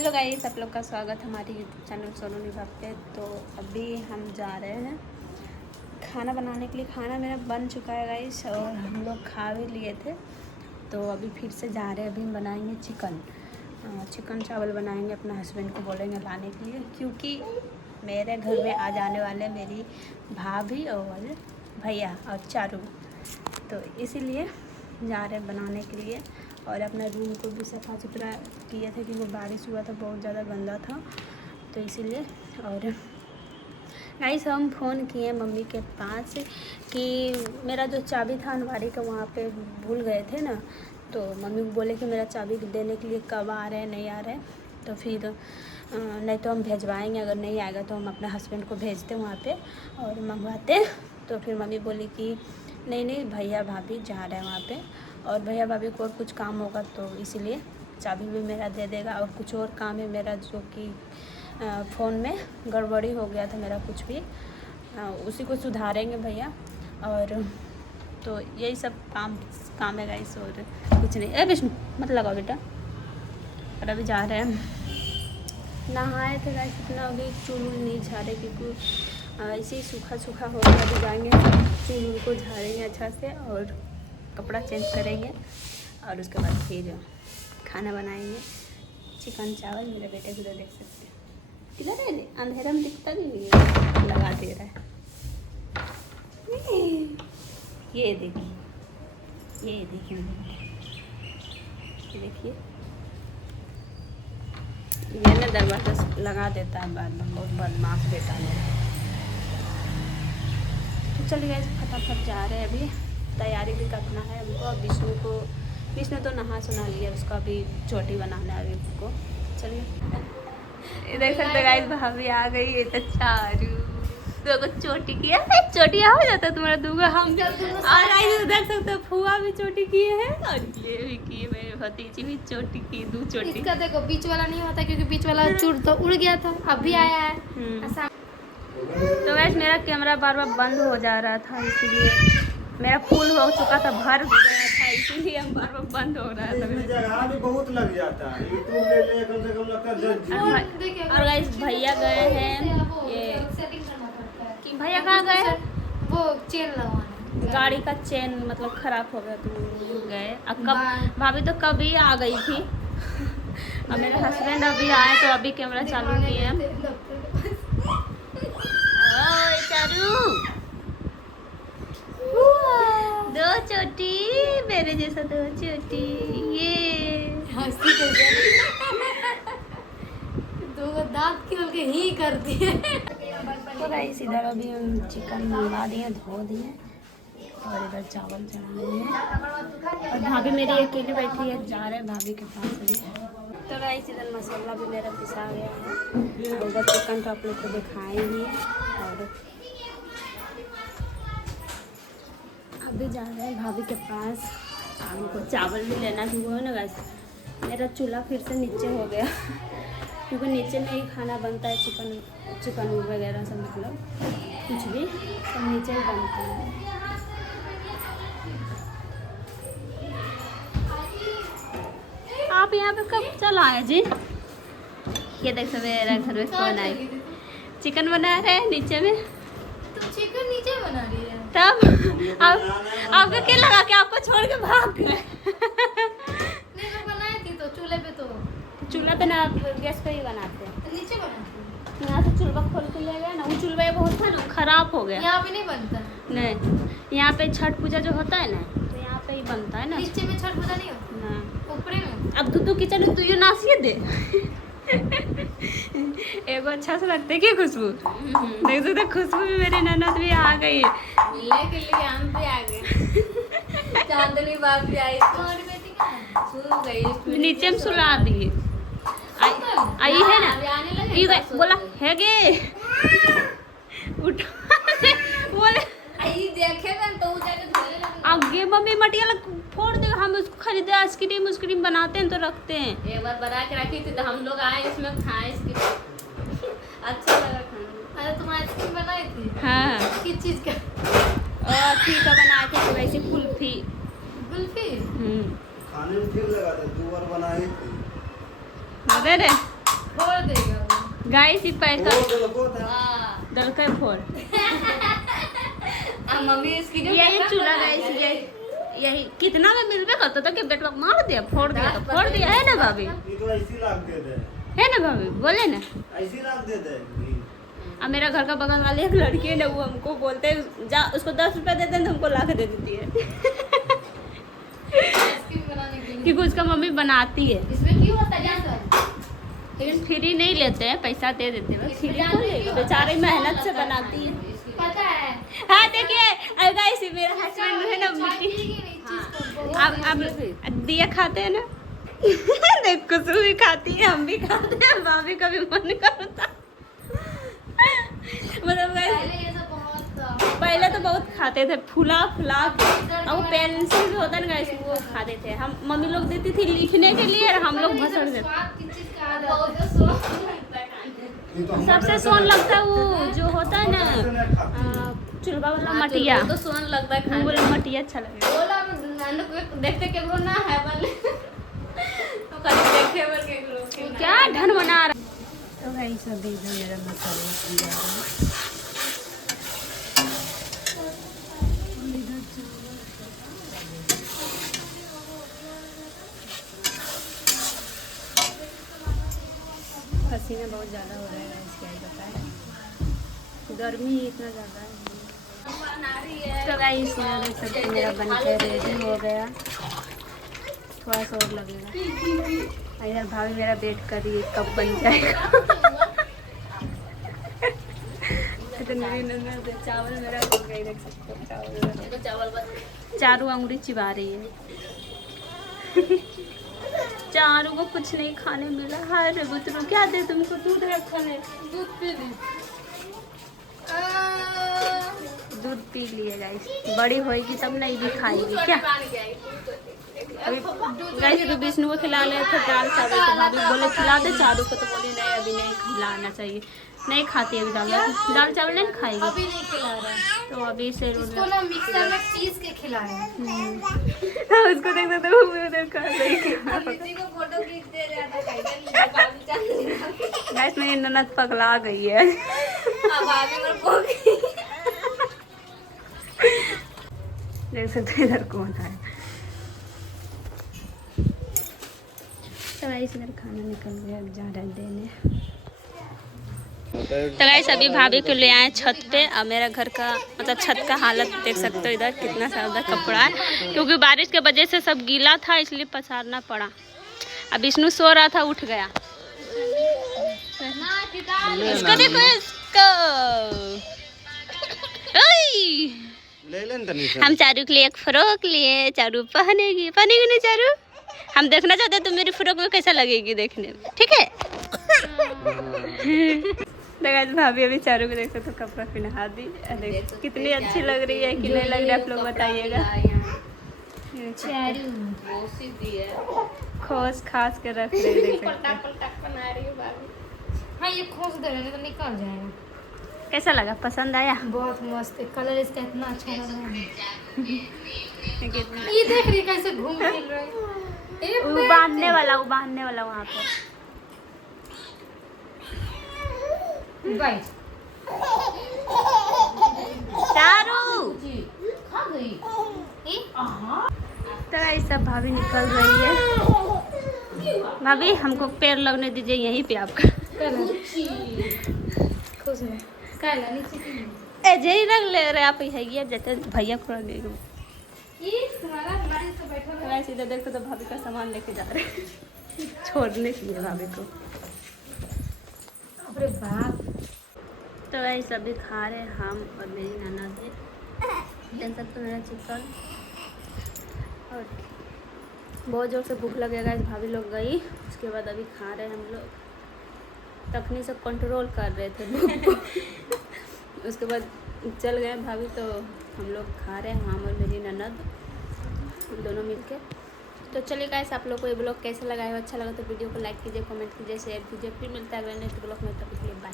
Hello guys, आप लोग का स्वागत हमारे यूट्यूब चैनल सोनू निभाग पे। तो अभी हम जा रहे हैं खाना बनाने के लिए। खाना मेरा बन चुका है गाइस और हम लोग खा भी लिए थे। तो अभी फिर से जा रहे हैं। अभी हम बनाएंगे चिकन चावल बनाएंगे। अपने हस्बैंड को बोलेंगे लाने के लिए, क्योंकि मेरे घर में आ जाने वाले मेरी भाभी और भैया और चारू। तो इसीलिए जा रहे हैं बनाने के लिए। और अपना रूम को भी सफ़ा सुथरा किए थे, क्योंकि बारिश हुआ था, बहुत ज़्यादा गंदा था। तो इसीलिए और गाइस हम फ़ोन किए मम्मी के पास कि मेरा जो चाबी था अलमारी का वहाँ पे भूल गए थे ना। तो मम्मी को बोले कि मेरा चाबी देने के लिए कब आ रहे हैं, नहीं आ रहे। तो फिर नहीं तो हम भेजवाएंगे, अगर नहीं आएगा तो हम अपने हस्बैंड को भेजते वहाँ पे और मंगवाते। तो फिर मम्मी बोली कि नहीं भैया भाभी जा रहे हैं वहाँ पे, और भैया भाभी को और कुछ काम होगा तो इसीलिए चाबी भी मेरा दे देगा। और कुछ और काम है मेरा, जो कि फ़ोन में गड़बड़ी हो गया था मेरा कुछ भी, उसी को सुधारेंगे भैया। और तो यही सब काम है गाइस, और कुछ नहीं। ए विष्णु मत लगाओ बेटा। और अभी जा रहे हैं, नहाए थे गाइस, इतना अभी चूल नहीं झाड़े क्योंकि ऐसे ही सूखा हो गया। अभी जाएंगे चूल को झाड़ेंगे अच्छा से और कपड़ा चेंज करेंगे, और उसके बाद फिर खाना बनाएंगे। चिकन चावल मेरे बेटे को देख सकते हैं, किधर है अंधेरा में दिखता नहीं है, लगा दे रहा है। ये देखिए, ये देखिए ये ना दरवाजा लगा देता है बाद में, बहुत बदमाश बेटा मेरा। तो चलिए फटाफट जा रहे हैं। अभी तैयारी भी करना है हमको। विष्णु तो नहा सुना लिया, उसका अभी चोटी बनाना है अभी को। चलिए देख सकते गाइस, भाभी आ गई है। तो चारू तो चोटी किया है, चोटी हो जाता है तुम्हारा दूंगा हम। और गाइस देख सकते हो फुआ भी चोटी किए हैं, और ये भी किए, मेरे भतीजी भी चोटी की, 2 चोटी। इसका देखो बीच वाला नहीं होता, क्योंकि बीच वाला चूर तो उड़ गया था, अभी आया है। तो वैसे मेरा कैमरा बार बंद हो जा रहा था, इसीलिए मेरा फुल हो चुका था, भर हो गया था, इसीलिए हम बार बंद हो रहा था। जगह भी बहुत लग जाता है, यूट्यूब ले ले कम से कम लगता है। और गाइस भैया गए हैं, ये कि भैया कहाँ गए हैं? वो चेन लगवाना, गाड़ी का चेन मतलब खराब हो गया तो गए। अब कब भाभी तो कभी आ गई थी। अब मेरे हस्बैंड अभी आए तो अभी कैमरा चालू किए। चारू 2 चोटी मेरे जैसा, 2 चोटी। ये दो दांत खोल के ही करती है। तो गाइस इधर अभी हम चिकन मंगा दिए, धो दिए, और इधर चावल चढ़ा दिए। और भाभी मेरी अकेली बैठी है, जा रहे हैं भाभी के पास अभी। तो गाइस इधर मसाला भी मेरा पिसा गया है, और उधर चिकन तो आप लोग को दिखाए ही है। और अभी जा रहे हैं भाभी के पास, हमको चावल भी लेना भी हुआ ना गाइस। मेरा चूल्हा फिर से नीचे हो गया क्योंकि नीचे में ही खाना बनता है, चिकन वगैरह सब, मतलब कुछ भी सब नीचे ही बनता है। आप यहाँ पे कब चल आए जी? ये देख सकते मेरा घर में कौन आए, चिकन बना रहे हैं नीचे में। तुम चिकन नीचे बना रही है तब आपको क्या लगा कि आपको छोड़ के भाग गए? नहीं मैं बनाई थी तो चूल्हे पे, तो चूल्हा पे ना, गैस पे ही बनाते हैं। नीचे बनाती। यहाँ से चूल्हा खोल के ले गए ना, वो चूल्हा बहुत था ना, खराब हो गया। यहाँ पे नहीं बनता। नहीं, यहाँ पे छठ पूजा जो होता है ना, तो यहाँ पे ही बनता है ना। नीचे में छठ पूजा नहीं होता ना, ऊपरे में। अब तू किचन में तू नासिए दे। एगो अच्छा से लगते क्या खुशबू, देख सकते खुशबू भी, मेरी ननद भी आ गई, मिलने के लिए हम भी आ गए। चांदनी बाग भी आई, तुम्हारी बेटी कहाँ सो गई, नीचे में सुला दिए। आई है ना, ये बोला है गे उठा बोले आई देखे ना तो जाके धोने लगे। आगे मम्मी मटिया फोड़ दे, हम उसको खरीदे आइसक्रीम बनाते हैं तो रखते हैं। एक बार बना के रखी थी तो हम लोग आए इसमें खाए, इसकी अच्छा लगा खाना। अरे तुम आइसक्रीम बनाई थी? हाँ, किस चीज का? और ठीक है बनाए थे तो वैसे कुल्फी। कुल्फी खाने में ठीक लगा था, 2 बार बनाए थे। अरे गाइस ये पैसा वो था हाँ। दलके फोड़ मम्मी इसकी जो यही चूल्हा गाइस यही कितना में मिलबे करता था कि बेटवा मार दिया फोड़ दिया तो फोड़ दिया है ना भाभी, ये तो ऐसी लाग दे दे, है ना भाभी बोले ना। ऐसी लाग दे दे। अब मेरा घर का बगल वाली एक लड़की है ना, वो हमको बोलते हैं जा उसको 10 रुपया देते हैं तो हमको लाख दे देती है आइसक्रीम बनाने के लिए। क्योंकि उसका मम्मी बनाती है। इसमें क्यों होता है सर? लेकिन फ्री नहीं लेते हैं, पैसा दे देते हैं। फ्री कौन लेगा, बेचारी मेहनत से बनाती है। पता है। हाँ देखिए गाइस मेरा हस्बैंड है ना मिट्टी अब दिया खाते हैं ना देख कुसु भी खाती है, हम भी खाते हैं, भाभी का भी मन करता मतलब guys, पहले ये सब बहुत पहले तो बहुत खाते थे फुला फुला के, और वो पेंसिल भी होता है ना गाइस वो खाते थे हम, मम्मी लोग देती थी लिखने के लिए और हम लोग भसड़ देते। स्वाद किस चीज का आ जाता है? स्वाद लगता है खाने में। सबसे सोन लगता है वो जो होता है ना चुलबा वाला मटिया, तो सोन लगता है वो खाने वाला में। मटिया अच्छा लगेगा। बोला नानू को देखते के वो ना है वाले तो कभी देखे वो के लोग क्या ढन बना रहा तो भाई सब इधर मेरा मसाला बन जा रहा है। पसीना बहुत ज़्यादा हो रहा है इसके आज बताए, गर्मी इतना ज़्यादा है। तो गाइस सब मेरा बनकर रेडी हो गया, थोड़ा सा और लगेगा। इधर भाभी मेरा वेट कर रही है कब बन जाएगा तो मेरी नन्ना चावल मेरा हो गया, देख सकते हो चावल चावल बस चारू अंगुली चिबा रही है चारू को कुछ नहीं खाने मिला। हाय रे बुतरू क्या दे तुमको, दूध रखा है, दूध पी ली। दूध पी लिए गाइस, बड़ी होएगी तब नहीं भी खाएगी क्या। अभी गाइस अभी विष्णु को खिला ले थे दाल चावल, तो भाभी बोले खिला दे चारू को, तो बोले नहीं अभी नहीं खिलाना चाहिए, नहीं खाती अभी दाल चावल नहीं खाएगी, अभी नहीं खिला रहा है। तो अभी से इसको ना मिक्सर में पीस के खिलाए। उसको देख सकते हो उधर कर रही है। किसी को फोटो खींच दे रहा था कहीं गाइस मेरी ननद पगला गई है अब आगे मेरे को देख सकते हो इधर कौन है। तो गाइस मेरा खाना निकल गया, अब जा रहे हैं देने। तो गाइस अभी भाभी को ले आए छत पे, अब मेरा घर का मतलब छत का हालत देख सकते हो, इधर कितना सारा कपड़ा है, क्योंकि बारिश के वजह से सब गीला था इसलिए पसारना पड़ा। अब विष्णु सो रहा था उठ गया, इसको देखो इसको ले लें तनी से। हम चारू के लिए एक फ्रॉक लिए, चारू पहनेगी नहीं चारू, हम देखना चाहते हैं तो मेरी फ्रॉक में कैसा लगेगी देखने में, ठीक है। देखा भाभी अभी चारू को देख सकते हो कपड़ा पहना दी, कितनी अच्छी लग रही है कि नहीं लग रही है आप लोग बताइएगा। खोस खास के रख रहे देख सकते हो। हाँ ये खोस दे रहे तो निकल जाएगा। कैसा लगा, पसंद आया? बहुत मस्त है, कलर इसका इतना अच्छा लग रहा है। कितना ये देख रही कैसे घूम फिर रही है। वो बांधने वाला वहाँ पर बैठ चारू। खा गई। तो ये सब भाभी निकल रही है। भाभी हमको पैर लगने दीजिए यहीं पे आपका। खुश में काला नीचे की ऐसे ही रख ले रहे आप, है ये जैसे भैया को रख देगा। ये तुम्हारा गाड़ी से बैठा है। मैं सीधा देखो तो भाभी का सामान लेके जा रहे हैं छोड़ने के लिए भाभी को। अरे बाप। तो वही सभी खा रहे हैं हम और मेरी ननद है, देख सकते हो मेरा चिकन। और बहुत जोर से भूख लगेगा, इस भाभी लोग गई, उसके बाद अभी खा रहे हैं हम लोग। तखनी से कंट्रोल कर रहे थे भूख को उसके बाद चल गए भाभी, तो हम लोग खा रहे हैं हम और मेरी ननद दोनों मिलके। तो चलिए गाइस आप लोग को ये ब्लॉग कैसा लगा है, अच्छा लगा तो वीडियो को लाइक कीजिए, कमेंट कीजिए, शेयर कीजिए। फिर मिलता है अगले नेक्स्ट ब्लॉग में, तब के लिए बाय।